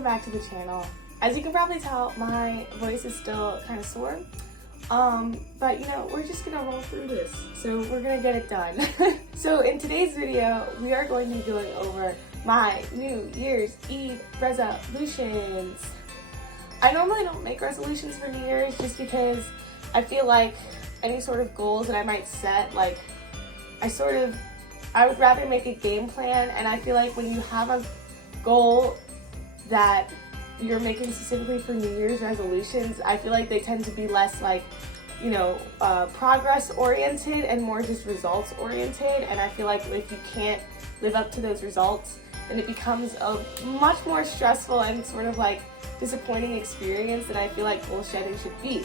welcome back to the channel. As you can probably tell, my voice is still kind of sore. But you know, we're just gonna roll through this. So we're gonna get it done. So in today's video, we are going to be going over my New Year's Eve resolutions. I normally don't make resolutions for New Year's just because I feel like any sort of goals that I might set, like I would rather make a game plan, and I feel like when you have a goal that you're making specifically for New Year's resolutions, I feel like they tend to be less like, you know, progress oriented and more just results oriented. And I feel like if you can't live up to those results, then it becomes a much more stressful and sort of like disappointing experience than I feel like goal setting should be.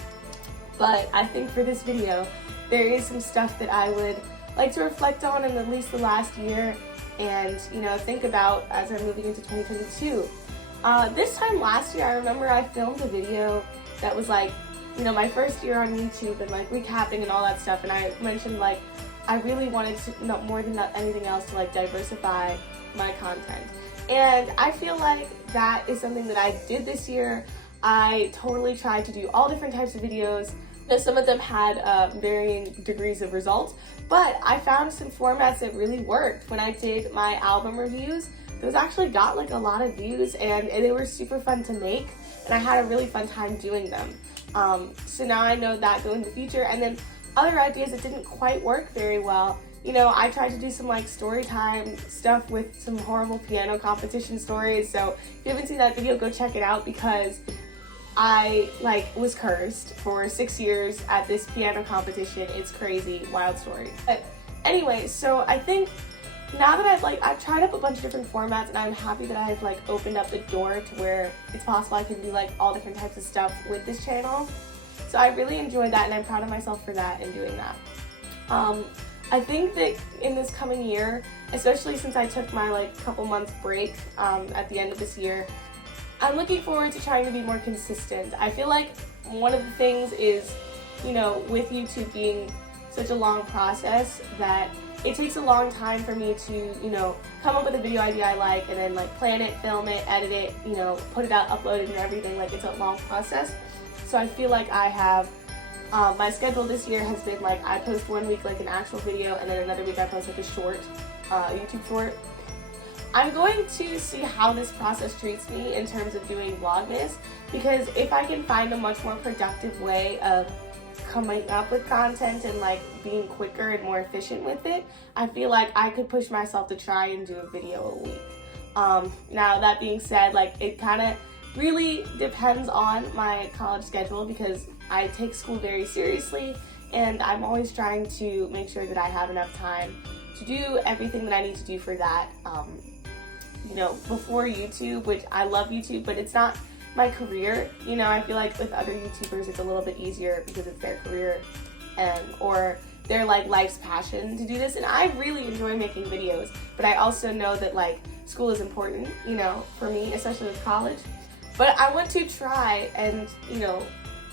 But I think for this video, there is some stuff that I would like to reflect on in at least the last year and, you know, think about as I'm moving into 2022. This time last year, I remember I filmed a video that was like, you know, my first year on YouTube and like recapping and all that stuff, and I mentioned like I really wanted to, more than anything else, to like diversify my content. And I feel like that is something that I did this year. I totally tried to do all different types of videos. Now, some of them had varying degrees of results, but I found some formats that really worked. When I did my album reviews, those actually got like a lot of views, and they were super fun to make, and I had a really fun time doing them. So now I know that going in the future. And then other ideas that didn't quite work very well, you know, I tried to do some like story time stuff with some horrible piano competition stories. So if you haven't seen that video, go check it out, because I was cursed for 6 years at this piano competition. It's crazy, wild story. But anyway, so I think now that I've tried up a bunch of different formats, and I'm happy that I've like opened up the door to where it's possible I can do like all different types of stuff with this channel. So I really enjoyed that, and I'm proud of myself for that and doing that. I think that in this coming year, especially since I took my like couple months break at the end of this year, I'm looking forward to trying to be more consistent. I feel like one of the things is, you know, with YouTube being such a long process, that it takes a long time for me to, you know, come up with a video idea I like, and then like plan it, film it, edit it, you know, put it out, upload it and everything. Like, it's a long process. So I feel like I have, my schedule this year has been like, I post 1 week like an actual video, and then another week I post like a short, YouTube short. I'm going to see how this process treats me in terms of doing Vlogmas, because if I can find a much more productive way of coming up with content and like being quicker and more efficient with it, I feel like I could push myself to try and do a video a week. Now that being said, like, it kind of really depends on my college schedule, because I take school very seriously, and I'm always trying to make sure that I have enough time to do everything that I need to do for that. You know, before YouTube, which I love YouTube, but it's not my career. You know, I feel like with other YouTubers it's a little bit easier because it's their career, or their like life's passion to do this, and I really enjoy making videos, but I also know that like school is important, you know, for me, especially with college. But I want to try and, you know,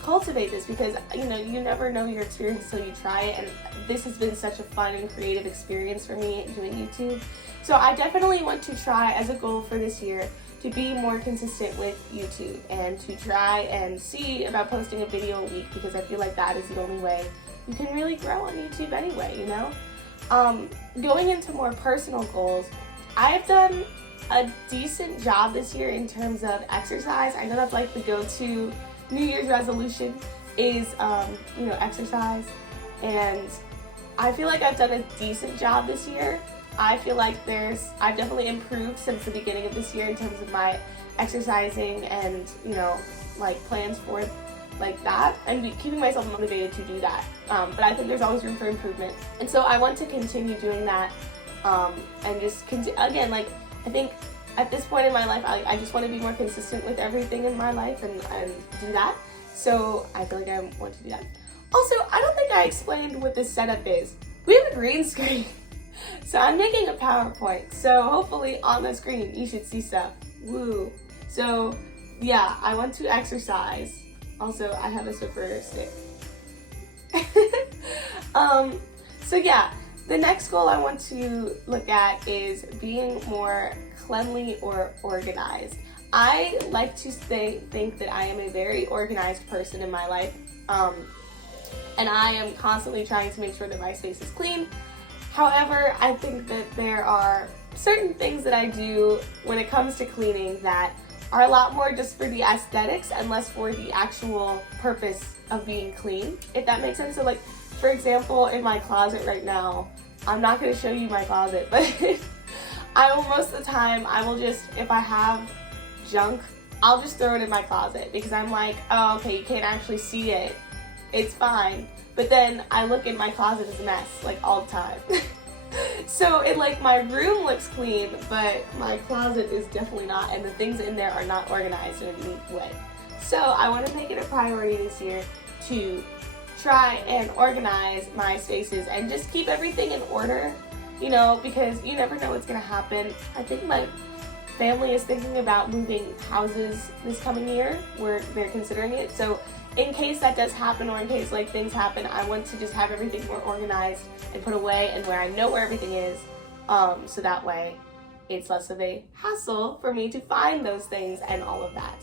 cultivate this, because, you know, you never know your experience until you try it, and this has been such a fun and creative experience for me doing YouTube. So I definitely want to try, as a goal for this year, to be more consistent with YouTube, and to try and see about posting a video a week, because I feel like that is the only way you can really grow on YouTube anyway, you know? Going into more personal goals, I've done a decent job this year in terms of exercise. I know that's like the go-to New Year's resolution is, you know, exercise, and I feel like I've done a decent job this year. I feel like I've definitely improved since the beginning of this year in terms of my exercising and, you know, like plans for like that, and keeping myself motivated to do that. But I think there's always room for improvement, and so I want to continue doing that, and just again, like, I think at this point in my life, I just want to be more consistent with everything in my life and do that. So I feel like I want to do that. Also, I don't think I explained what this setup is. We have a green screen. So I'm making a PowerPoint. So hopefully on the screen you should see stuff. Woo. So yeah, I want to exercise. Also, I have a Swiffer stick. So yeah, the next goal I want to look at is being more cleanly or organized. I like to think that I am a very organized person in my life, and I am constantly trying to make sure that my space is clean. However, I think that there are certain things that I do when it comes to cleaning that are a lot more just for the aesthetics and less for the actual purpose of being clean, if that makes sense. So like, for example, in my closet right now, I'm not going to show you my closet, but I will, most of the time, I will just, if I have junk, I'll just throw it in my closet because I'm like, oh, okay, you can't actually see it. It's fine. But then I look in my closet as a mess, like all the time. So it, like, my room looks clean, but my closet is definitely not, and the things in there are not organized in a neat way. So I want to make it a priority this year to try and organize my spaces and just keep everything in order, you know, because you never know what's going to happen. I think my family is thinking about moving houses this coming year, where they're considering it. So in case that does happen, or in case like things happen, I want to just have everything more organized and put away and where I know where everything is, so that way it's less of a hassle for me to find those things and all of that.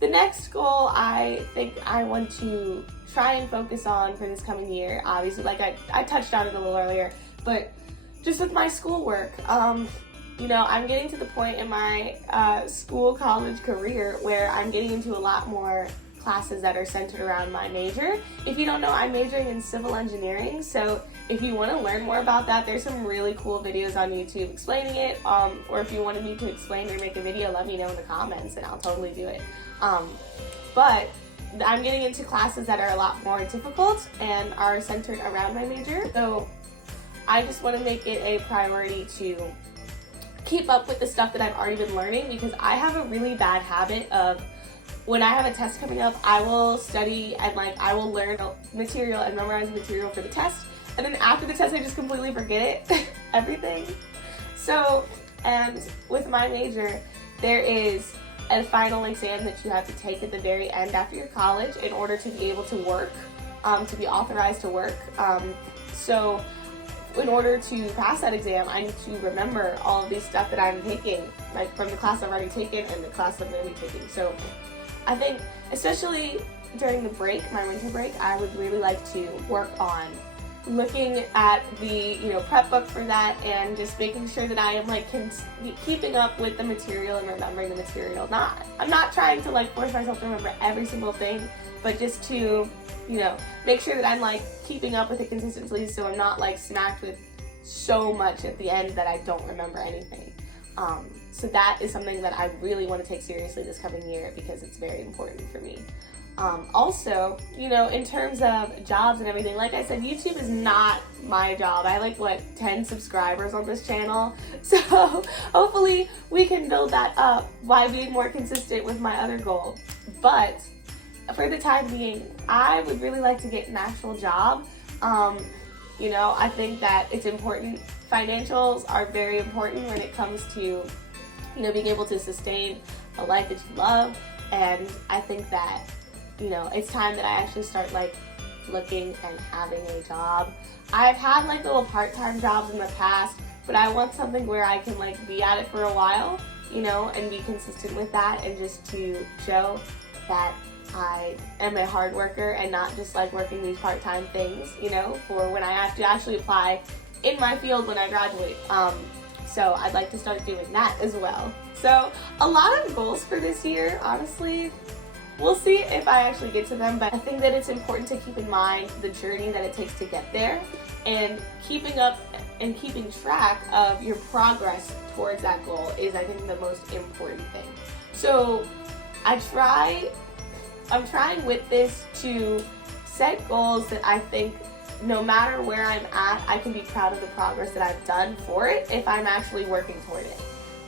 The next goal I think I want to try and focus on for this coming year, obviously, like I touched on it a little earlier, but just with my schoolwork, you know, I'm getting to the point in my college career where I'm getting into a lot more classes that are centered around my major. If you don't know, I'm majoring in civil engineering, so if you want to learn more about that, there's some really cool videos on YouTube explaining it, or if you wanted me to explain or make a video, let me know in the comments and I'll totally do it. But I'm getting into classes that are a lot more difficult and are centered around my major, so I just want to make it a priority to keep up with the stuff that I've already been learning, because I have a really bad habit of, when I have a test coming up, I will study and like I will learn material and memorize material for the test, and then after the test I just completely forget it, everything. So, and with my major, there is a final exam that you have to take at the very end after your college in order to be able to work, to be authorized to work. So in order to pass that exam, I need to remember all of these stuff that I'm taking, like from the class I've already taken and the class I'm going to be taking. So I think, especially during the break, my winter break, I would really like to work on looking at the, you know, prep book for that and just making sure that I am like keeping up with the material and remembering the material. I'm not trying to like force myself to remember every single thing, but just to, you know, make sure that I'm like keeping up with it consistently, so I'm not like smacked with so much at the end that I don't remember anything. So that is something that I really want to take seriously this coming year because it's very important for me. Also, you know, in terms of jobs and everything, like I said, YouTube is not my job. I like, 10 subscribers on this channel. So hopefully we can build that up by being more consistent with my other goal. But for the time being, I would really like to get an actual job. You know, I think that it's important. Financials are very important when it comes to, you know, being able to sustain a life that you love. And I think that, you know, it's time that I actually start like looking and having a job. I've had like little part-time jobs in the past, but I want something where I can like be at it for a while, you know, and be consistent with that, and just to show that I am a hard worker and not just like working these part-time things, you know, for when I have to actually apply in my field when I graduate. So I'd like to start doing that as well. So a lot of goals for this year, honestly. We'll see if I actually get to them, but I think that it's important to keep in mind the journey that it takes to get there, and keeping up and keeping track of your progress towards that goal is, I think, the most important thing. So I'm trying with this to set goals that I think no matter where I'm at, I can be proud of the progress that I've done for it if I'm actually working toward it.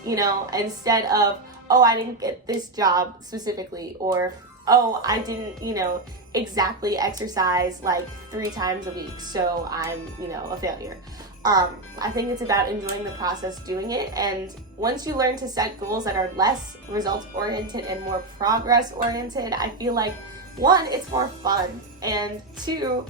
You know, instead of, oh, I didn't get this job specifically, or, oh, I didn't, you know, exactly exercise like 3 times a week, so I'm, you know, a failure. I think it's about enjoying the process doing it, and once you learn to set goals that are less results-oriented and more progress-oriented, I feel like, 1, it's more fun, and 2,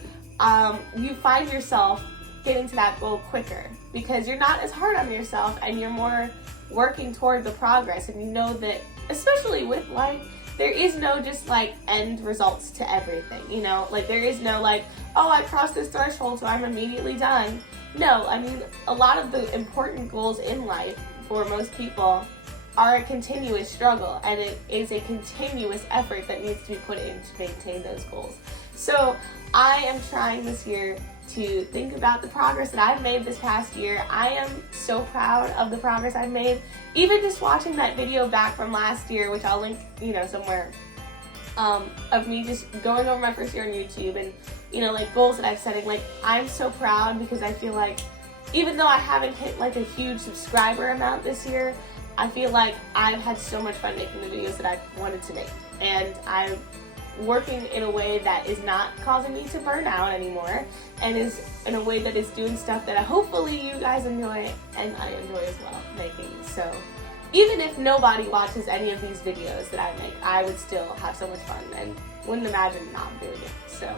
you find yourself getting to that goal quicker because you're not as hard on yourself and you're more working toward the progress. And you know that, especially with life, there is no just like end results to everything, you know? Like there is no like, oh, I crossed this threshold so I'm immediately done. No, I mean, a lot of the important goals in life for most people are a continuous struggle, and it is a continuous effort that needs to be put in to maintain those goals. So I am trying this year to think about the progress that I've made this past year. I am so proud of the progress I've made. Even just watching that video back from last year, which I'll link, you know, somewhere, of me just going over my first year on YouTube and, you know, like goals that I'm setting. Like, I'm so proud because I feel like even though I haven't hit like a huge subscriber amount this year, I feel like I've had so much fun making the videos that I wanted to make. And I'm working in a way that is not causing me to burn out anymore, and is in a way that is doing stuff that hopefully you guys enjoy and I enjoy as well making. So even if nobody watches any of these videos that I make, I would still have so much fun and wouldn't imagine not doing it. So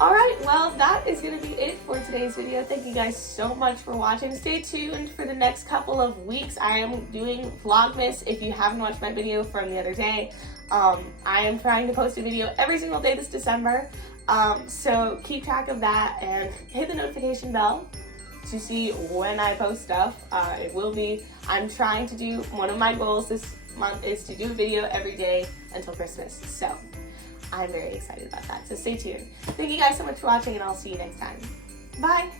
alright, well, that is going to be it for today's video. Thank you guys so much for watching. Stay tuned for the next couple of weeks. I am doing Vlogmas. If you haven't watched my video from the other day, I am trying to post a video every single day this December. So keep track of that and hit the notification bell to see when I post stuff. It will be, I'm trying to do, one of my goals this month is to do a video every day until Christmas. So I'm very excited about that, so stay tuned. Thank you guys so much for watching, and I'll see you next time. Bye!